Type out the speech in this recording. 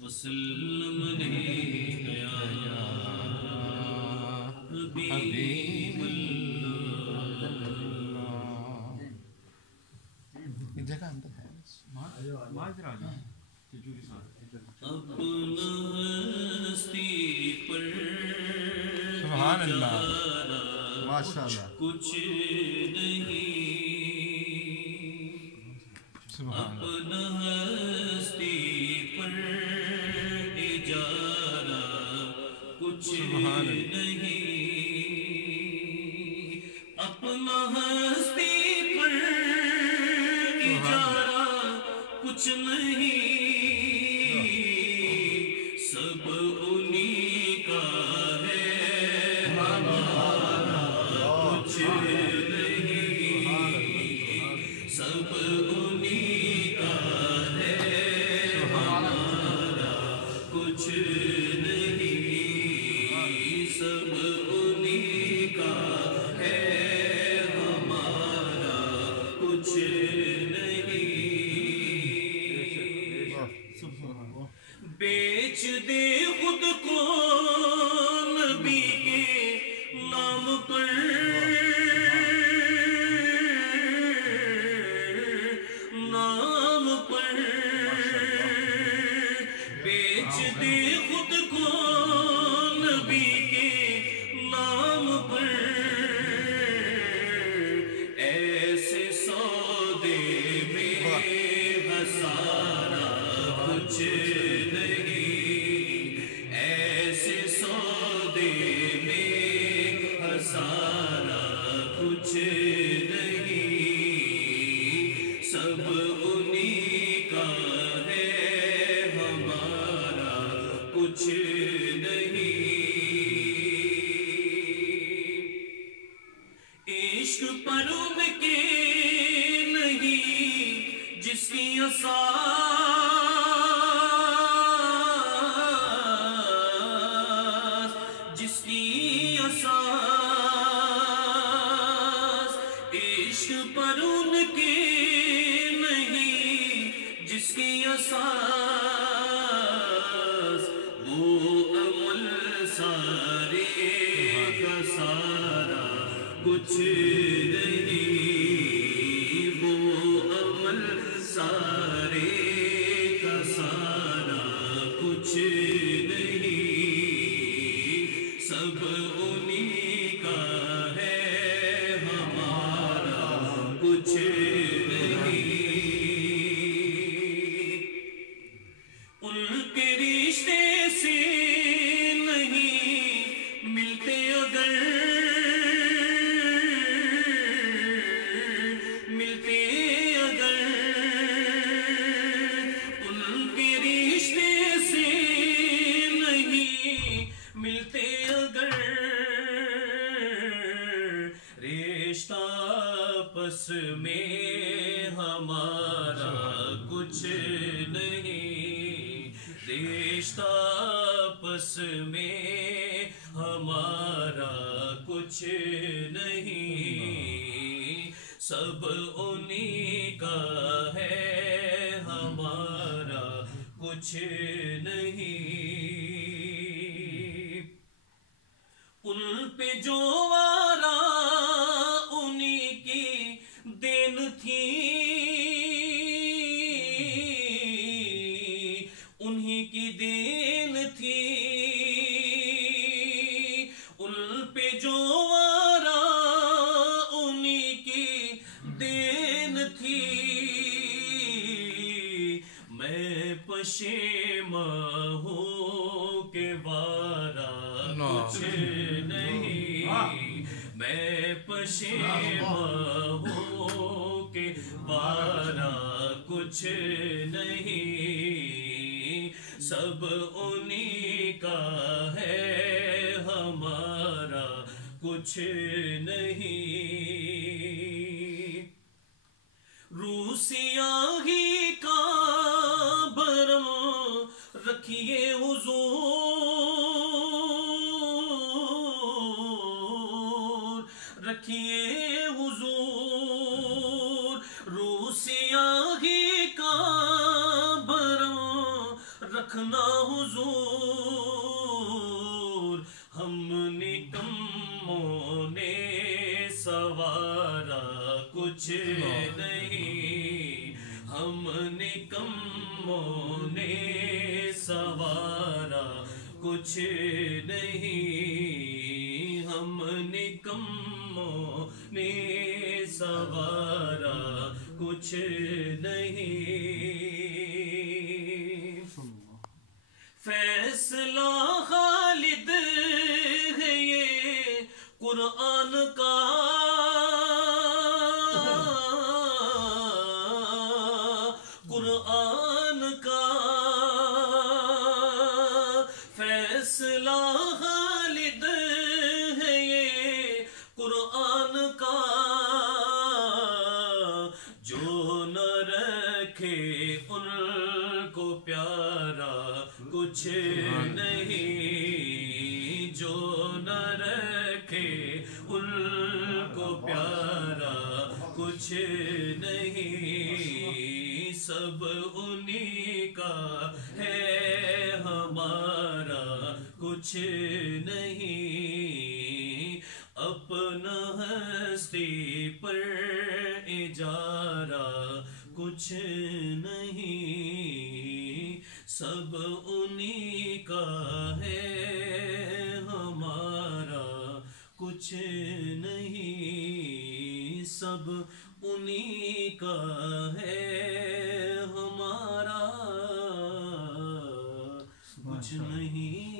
وسلم علیک یا حبیب اللہ. یہ جگہ اندر ہے اپنا ہستی پر سبحان اللہ ماشاء اللہ کچھ نہیں. اپنا ہستی پر اجارہ کچھ نہیں. اپنا ہستی پر اجارہ کچھ نہیں. سب انہی کا ہے ہمارا کچھ نہیں. سب انہی کا ہے ہمارا کچھ نہیں. سب انہی کا ہے ہمارا کچھ بیچ دے خود کو نبی کے نام پر. نام پر بیچ دے خود کو نبی کے نام پر. ایسے سودے میں ہزارہ کچھ نہیں. ایسے سودے میں ہزارہ کچھ نہیں. سب انہی کا ہے ہمارا کچھ نہیں. عشق پر ان کے نہیں جس کی اساس جس کی اساس. عشق پر ان کے نہیں جس کی اساس. وہ عمل سارے کا سارا کچھ نہیں. وہ عمل سارے کا سارا کچھ نہیں. سب انہی کا ہے ہمارا کچھ نہیں. ان کے رشتے سے نہیں ملتے اگر ملتے اگر. ان کے رشتے سے نہیں ملتے اگر. رشتہ آپس میں ہمارا کچھ نہیں. رشتہ آپس میں ہمارا کچھ نہیں. سب انہی کا ہے ہمارا کچھ نہیں. ان پہ جو آرا انہی کی دین تھی. انہی کی دین تھی. ان پہ جو آرا انہی کی دین تھی. میں پشیماں ہوں کہ وارا کچھ نہیں. میں پشیماں ہوں کہ وارا کچھ نہیں. سب انہی کا ہے ہمارا کچھ نہیں. روسیاہی کا برم رکھیے حضور. رکھیے حضور. روسیاہی کا برم رکھنا حضور ہم نکموں نے سوارا کچھ نہیں ہم نکموں نے سوارا کچھ نہیں ہم نکموں نے سوارا کچھ نہیں فیصلہ خالد ہے یہ قرآن کا قرآن کا فیصلہ خالد ہے یہ قرآن کا جو نہ رکھے ان کو پیارا کچھ نہیں جو نہ رکھے ان کو پیارا کچھ نہیں سب انہی کا ہے ہمارا کچھ نہیں اپنا ہستی پر اجارہ کچھ نہیں سب انہی کا ہے ہمارا کچھ نہیں سب انہی کا ہے ہمارا کچھ نہیں